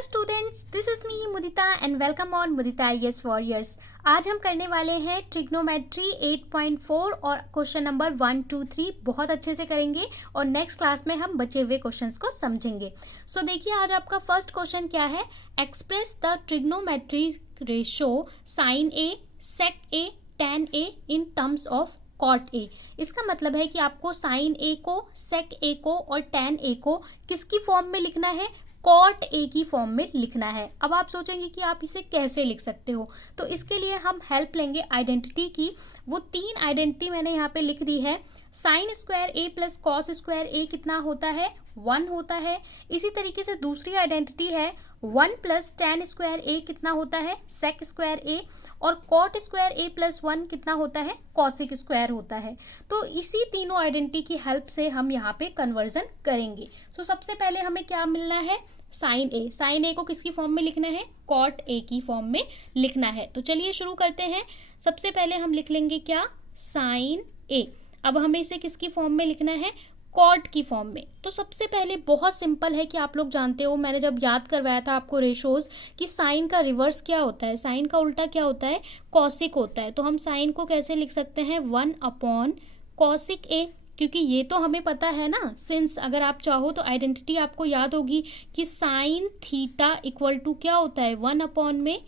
Hello students, this is me Mudita and welcome on Mudita IAS warriors. आज हम करने वाले हैं ट्रिग्नोमेट्री 8.4 और क्वेश्चन नंबर 1, 2, 3 बहुत अच्छे से करेंगे और नेक्स्ट क्लास में हम बचे हुए क्वेश्चंस को समझेंगे। सो देखिए, आज आपका फर्स्ट क्वेश्चन क्या है। Express the trigonometry ratio sine A, sec A, tan A in terms of cot A. इसका मतलब है कि आपको साइन ए को, सेक ए को और tan ए को किसकी फॉर्म में लिखना है, कॉट ए की फॉर्म में लिखना है। अब आप सोचेंगे कि आप इसे कैसे लिख सकते हो, तो इसके लिए हम हेल्प लेंगे आइडेंटिटी की। वो 3 आइडेंटिटी मैंने यहाँ पे लिख दी है। Sine square A plus cos square ए कितना होता है, 1 होता है। इसी तरीके से दूसरी आइडेंटिटी है 1 प्लस tan स्क्वायर ए कितना होता है, सेक स्क्वायर ए। और कॉट स्क्वायर ए प्लस 1 कितना होता है, कॉसिक स्क्वायर होता है। तो इसी तीनों आइडेंटिटी की हेल्प से हम यहाँ पे कन्वर्जन करेंगे। तो सबसे पहले हमें क्या मिलना है, साइन ए। साइन ए को किसकी फॉर्म में लिखना है, कॉट ए की फॉर्म में लिखना है। तो चलिए शुरू करते हैं। सबसे पहले हम लिख लेंगे क्या, साइन ए। अब हमें इसे किसकी फॉर्म में लिखना है, कॉट की फॉर्म में। तो सबसे पहले बहुत सिंपल है कि आप लोग जानते हो, मैंने जब याद करवाया था आपको रेशोज कि साइन का रिवर्स क्या होता है, साइन का उल्टा क्या होता है, कॉसिक होता है। तो हम साइन को कैसे लिख सकते हैं, 1 अपॉन कॉसिक ए, क्योंकि ये तो हमें पता है ना। सिंस अगर आप चाहो तो आइडेंटिटी आपको याद होगी कि साइन थीटा इक्वल टू क्या होता है, 1 अपॉन में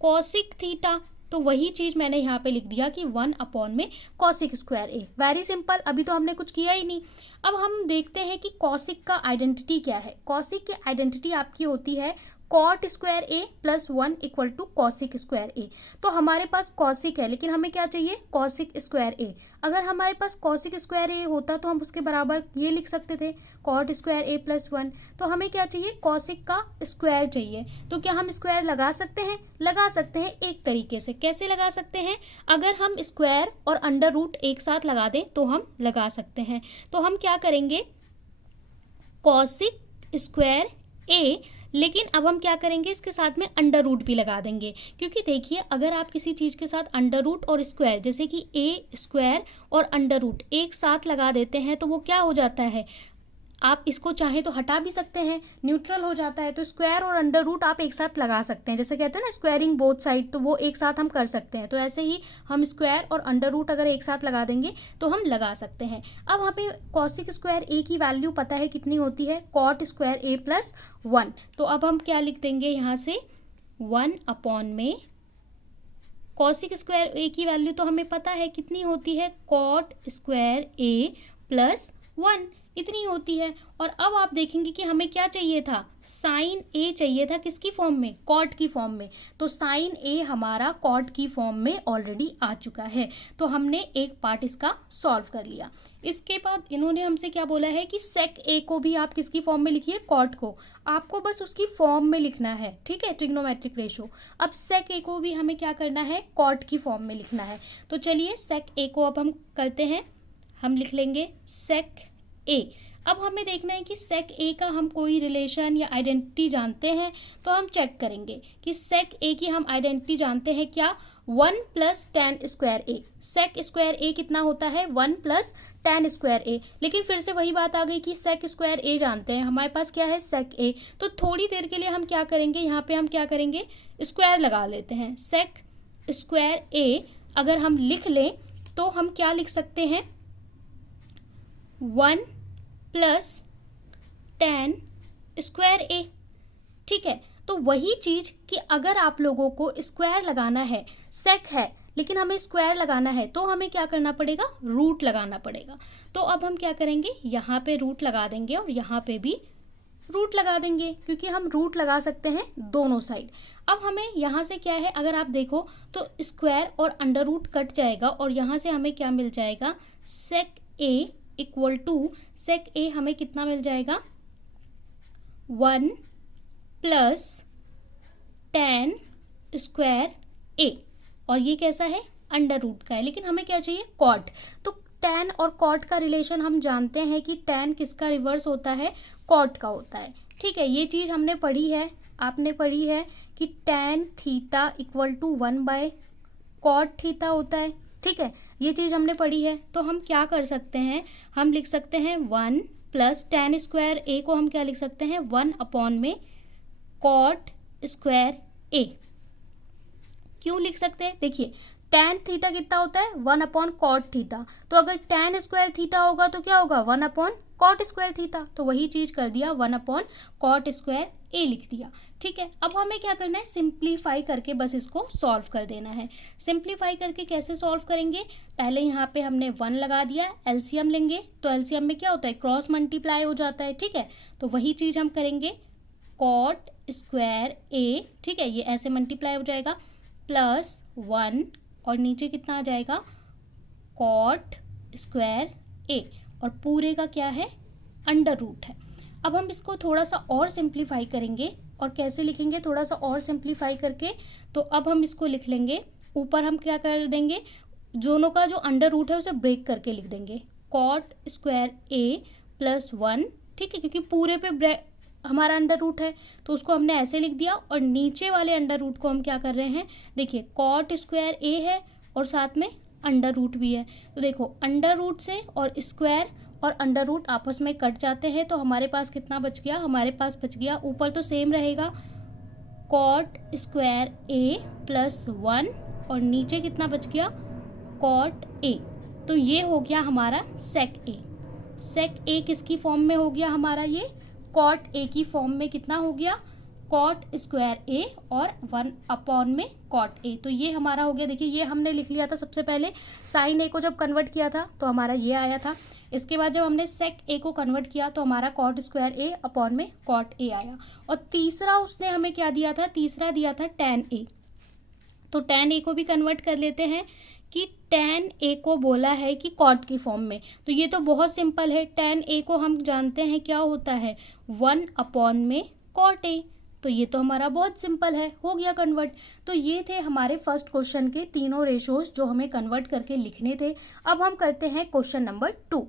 कॉसिक थीटा। तो वही चीज मैंने यहाँ पे लिख दिया कि 1 अपॉन में कॉसिक स्क्वायर ए। वेरी सिंपल, अभी तो हमने कुछ किया ही नहीं। अब हम देखते हैं कि कॉसिक का आइडेंटिटी क्या है। कॉसिक की आइडेंटिटी आपकी होती है cot square A plus 1 equal to cosec square A. तो हमारे पास कॉसिक है, लेकिन हमें क्या चाहिए, कॉसिक स्क्वायर ए। अगर हमारे पास कॉसिक स्क्वायर ए होता तो हम उसके बराबर ये लिख सकते थे, कॉट स्क्वायर ए प्लस 1। तो हमें क्या चाहिए, कॉसिक का स्क्वायर चाहिए। तो क्या हम स्क्वायर लगा सकते हैं, लगा सकते हैं एक तरीके से। कैसे लगा सकते हैं, अगर हम स्क्वायर और अंडर रूट एक साथ लगा दें तो हम लगा सकते हैं। तो हम क्या करेंगे, कॉसिक स्क्वायर ए, लेकिन अब हम क्या करेंगे, इसके साथ में अंडर रूट भी लगा देंगे। क्योंकि देखिए, अगर आप किसी चीज़ के साथ अंडर रूट और स्क्वायर, जैसे कि ए स्क्वायर और अंडर रूट एक साथ लगा देते हैं तो वो क्या हो जाता है, आप इसको चाहे तो हटा भी सकते हैं, न्यूट्रल हो जाता है। तो स्क्वायर और अंडर रूट आप एक साथ लगा सकते हैं, जैसे कहते हैं ना स्क्वायरिंग बोथ साइड, तो वो एक साथ हम कर सकते हैं। तो ऐसे ही हम स्क्वायर और अंडर रूट अगर एक साथ लगा देंगे तो हम लगा सकते हैं। अब हमें कॉसिक स्क्वायर ए की वैल्यू पता है कितनी होती है, कॉट स्क्वायर ए प्लस 1। तो अब हम क्या लिख देंगे यहाँ से, 1 अपॉन में कॉसिक स्क्वायर ए की वैल्यू तो हमें पता है कितनी होती है, कॉट स्क्वायर ए प्लस 1 इतनी होती है। और अब आप देखेंगे कि हमें क्या चाहिए था, साइन ए चाहिए था, किसकी फॉर्म में, कॉट की फॉर्म में। तो साइन ए हमारा कॉट की फॉर्म में ऑलरेडी आ चुका है। तो हमने एक पार्ट इसका सॉल्व कर लिया। इसके बाद इन्होंने हमसे क्या बोला है कि सेक ए को भी आप किसकी फॉर्म में लिखिए, कॉट को। आपको बस उसकी फॉर्म में लिखना है, ठीक है, ट्रिग्नोमेट्रिक रेशो। अब सेक ए को भी हमें क्या करना है, कॉट की फॉर्म में लिखना है। तो चलिए सेक ए को अब हम करते हैं, हम लिख लेंगे सेक ए। अब हमें देखना है कि सेक ए का हम कोई रिलेशन या आइडेंटिटी जानते हैं, तो हम चेक करेंगे कि सेक ए की हम आइडेंटिटी जानते हैं क्या, 1 प्लस tan स्क्वायर ए। सेक स्क्वायर ए कितना होता है, 1 प्लस tan स्क्वायर ए। लेकिन फिर से वही बात आ गई कि सेक स्क्वायर ए जानते हैं, हमारे पास क्या है, सेक ए। तो थोड़ी देर के लिए हम क्या करेंगे, यहाँ पे हम क्या करेंगे, स्क्वायर लगा लेते हैं। सेक स्क्वायर ए अगर हम लिख लें तो हम क्या लिख सकते हैं, 1 प्लस tan स्क्वायर ए। ठीक है, तो वही चीज कि अगर आप लोगों को स्क्वायर लगाना है, सेक है लेकिन हमें स्क्वायर लगाना है, तो हमें क्या करना पड़ेगा, रूट लगाना पड़ेगा। तो अब हम क्या करेंगे, यहाँ पे रूट लगा देंगे और यहाँ पे भी रूट लगा देंगे, क्योंकि हम रूट लगा सकते हैं दोनों साइड। अब हमें यहाँ से क्या है, अगर आप देखो तो स्क्वायर और अंडर रूट कट जाएगा और यहाँ से हमें क्या मिल जाएगा, सेक ए इक्वल टू सेक ए हमें कितना मिल जाएगा, 1 प्लस tan स्क्वायर ए। और ये कैसा है, अंडर रूट का है, लेकिन हमें क्या चाहिए, कॉट। तो tan और कॉट का रिलेशन हम जानते हैं कि tan किसका रिवर्स होता है, कॉट का होता है। ठीक है, ये चीज़ हमने पढ़ी है, आपने पढ़ी है कि tan theta equal to 1 by cot theta होता है। ठीक है, ये चीज़ हमने पढ़ी है। तो हम क्या कर सकते हैं, हम लिख सकते हैं 1 प्लस tan स्क्वायर ए को हम क्या लिख सकते हैं, 1 अपॉन में कॉट स्क्वायर ए। क्यों लिख सकते हैं, देखिए tan थीटा कितना होता है 1/cot थीटा, तो अगर tan स्क्वायर थीटा होगा तो क्या होगा 1/cot स्क्वायर थीटा, तो वही चीज कर दिया 1/cot स्क्वायर ए लिख दिया। ठीक है, अब हमें क्या करना है, सिंप्लीफाई करके बस इसको सॉल्व कर देना है। सिंप्लीफाई करके कैसे सॉल्व करेंगे, पहले यहाँ पे हमने 1 लगा दिया, एलसीएम लेंगे तो एलसीएम में क्या होता है क्रॉस मल्टीप्लाई हो जाता है। ठीक है, तो वही चीज हम करेंगे, कॉट स्क्वायर ए, ठीक है, ये ऐसे मल्टीप्लाई हो जाएगा +1 और नीचे कितना आ जाएगा कॉट स्क्वायर ए, और पूरे का क्या है अंडर रूट है। अब हम इसको थोड़ा सा और सिंप्लीफाई करेंगे, और कैसे लिखेंगे, थोड़ा सा और सिंप्लीफाई करके, तो अब हम इसको लिख लेंगे, ऊपर हम क्या कर देंगे, दोनों का जो अंडर रूट है उसे ब्रेक करके लिख देंगे, कॉट स्क्वायर ए +1। ठीक है, क्योंकि पूरे पे हमारा अंडर रूट है तो उसको हमने ऐसे लिख दिया, और नीचे वाले अंडर रूट को हम क्या कर रहे हैं, देखिए कॉट स्क्वायर ए है और साथ में अंडर रूट भी है, तो देखो अंडर रूट से और स्क्वायर और अंडर रूट आपस में कट जाते हैं, तो हमारे पास कितना बच गया, हमारे पास बच गया, ऊपर तो सेम रहेगा कॉट स्क्वायर ए +1 और नीचे कितना बच गया कॉट ए। तो ये हो गया हमारा सेक ए। सेक ए किसकी फॉर्म में हो गया हमारा, ये कॉट ए की फॉर्म में कितना हो गया कॉट स्क्वायर ए और 1/cot ए। तो ये हमारा हो गया, देखिए ये हमने लिख लिया था सबसे पहले, साइन ए को जब कन्वर्ट किया था तो हमारा ये आया था, इसके बाद जब हमने सेक ए को कन्वर्ट किया तो हमारा कॉट स्क्वायर ए अपॉन में कॉट ए आया, और तीसरा उसने हमें क्या दिया था, तीसरा दिया था tan ए। तो tan ए को भी कन्वर्ट कर लेते हैं कि tan ए को बोला है कि कॉट की फॉर्म में, तो ये तो बहुत सिंपल है, tan ए को हम जानते हैं क्या होता है 1/cot ए, तो ये तो हमारा बहुत सिंपल है, हो गया कन्वर्ट। तो ये थे हमारे फर्स्ट क्वेश्चन के तीनों रेशोज जो हमें कन्वर्ट करके लिखने थे। अब हम करते हैं क्वेश्चन नंबर 2।